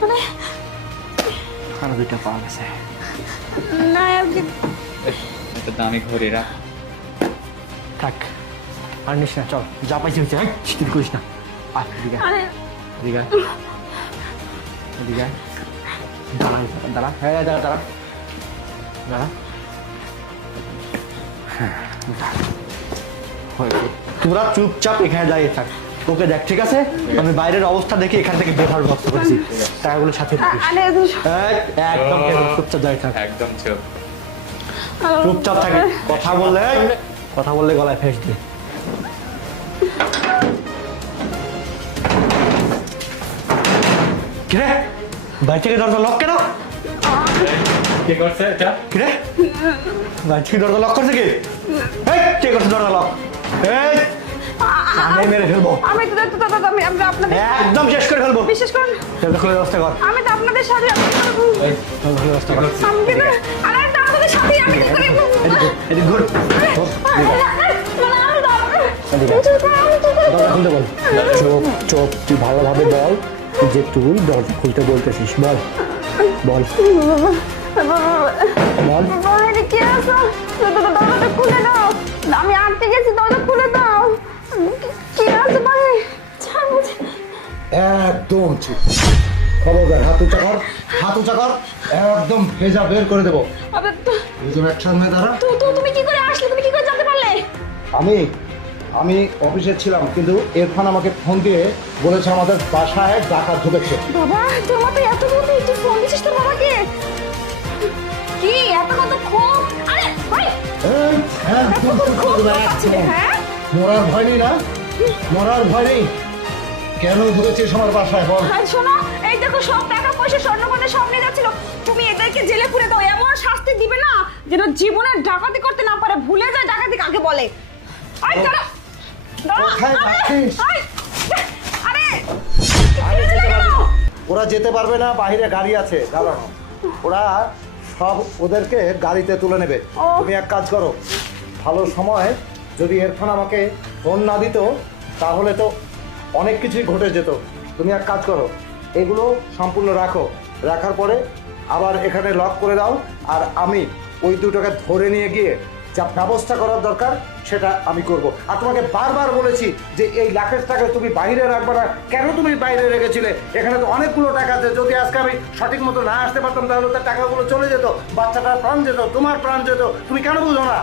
মানে আর দুইটা পাওয়া গেছে। না এটা দামি ঘড়ি রাখ। থাক আর নিস না, চল যা পাইছি হচ্ছে। চিন্তা করিস না, আয় এদিকে আয়, আরে এদিকে আয়, এদিকে আয়। দাঁড়া দাঁড়া, হ্যাঁ দাঁড়া দাঁড়া দাঁড়া। হ্যাঁ হয়েছে। তোরা চুপচাপ এখানে দাঁড়িয়ে থাক, ওকে দেখ ঠিক আছে? আমি বাইরের অবস্থা দেখে এখান থেকে বের হওয়ার ব্যবস্থা করেছি। টাকাগুলো সাথে রাখিস। আরে একদম চুপচাপ দাঁড়িয়ে থাক, একদম চুপ। চুপচাপ থাকে। কথা বললে গলায় ফেস দে। কিরে বাড়ি থেকে দরজা লক কেন? কি করছে এটা? কিরে বাড়ি থেকে দরজা লক করছে কি? কে করছে দরজা লক? আমি মেরে ফেলবো, আমি তো আমি আপনাদের একদম শেষ করে ফেলবো। বিশেষ করে দরজা খোলার ব্যবস্থা কর, আমি তো আপনাদের সাথে দরজা খোলার ব্যবস্থা কর। আমি কিন্তু আরে আপনাদের সাথে আমি কি করি এদিকে ঘুর, দরজা খুলতে বল। চোপ চোপ, তুই ভালোভাবে বল যে তুই দরজা খুলতে বলতেছিস। বল বল বল। বাইরে কে আছো? দরজাটা খুলে দাও, আমি আটকে গেছি, দরজা খুলে দাও। কে আছে বাইরে? একদম চুপ, খবরদার হাত উঁচা কর, হাত উঁচা কর, একদম ভেজা বের করে দেবো। আবে তো দুজন একসাথে দাঁড়া। তুমি কি করে আসলে? তুমি কি করে জানতে পারলে? আমি অফিসে ছিলাম, কিন্তু ইরফান আমাকে ফোন দিয়ে বলেছে আমাদের বাসায় ডাকাত ঢুকেছে। বাবা তোর মাথায় এত বুদ্ধি, তুই ফোন দিছিস তোর বাবাকে? কি এত কত খুব? আরে ভাই এই, একদম চুপ করে দাঁড়া, একদম। হ্যাঁ মরার ভয় নেই না? মরার ভয় নেই? কেন ঢুকেছিস আমার বাসায় বল? আর শোনো, এই দেখো সব টাকা পয়সা স্বর্ণকন্যা সব নিয়ে যাচ্ছিল। তুমি এদেরকে জেলে পুরে দাও, এমন শাস্তি দিবে না যেন জীবনে ডাকাতি করতে না পারে, ভুলে যায় ডাকাতি কাকে বলে। আই দাঁড়া দাঁড়া, কোথায় যাচ্ছিস? আরে বাইরে আরে যেতে পারবে না। ওরা যেতে পারবে না, বাইরে গাড়ি আছে দাঁড়ানো। ওরা সব ওদেরকে গাড়িতে তুলে নেবে। ও। তুমি এক কাজ করো, ভালো সময় যদি ইরফান আমাকে ফোন না দিত তাহলে তো অনেক কিছুই ঘটে যেত। তুমি এক কাজ করো, এগুলো সম্পূর্ণ রাখো, রাখার পরে আবার এখানে লক করে দাও, আর আমি ওই দুটোকে ধরে নিয়ে গিয়ে যা ব্যবস্থা করার দরকার সেটা আমি করব। আর তোমাকে বারবার বলেছি যে এই লাখের টাকা তুমি বাইরে রাখবে না। কেন তুমি বাইরে রেখেছিলে? এখানে তো অনেকগুলো টাকা আছে, যদি আজকে আমি সঠিক মতো না আসতে পারতাম তাহলে তার টাকাগুলো চলে যেত, বাচ্চাটার প্রাণ যেত, তোমার প্রাণ যেত। তুমি কেন বুঝো না?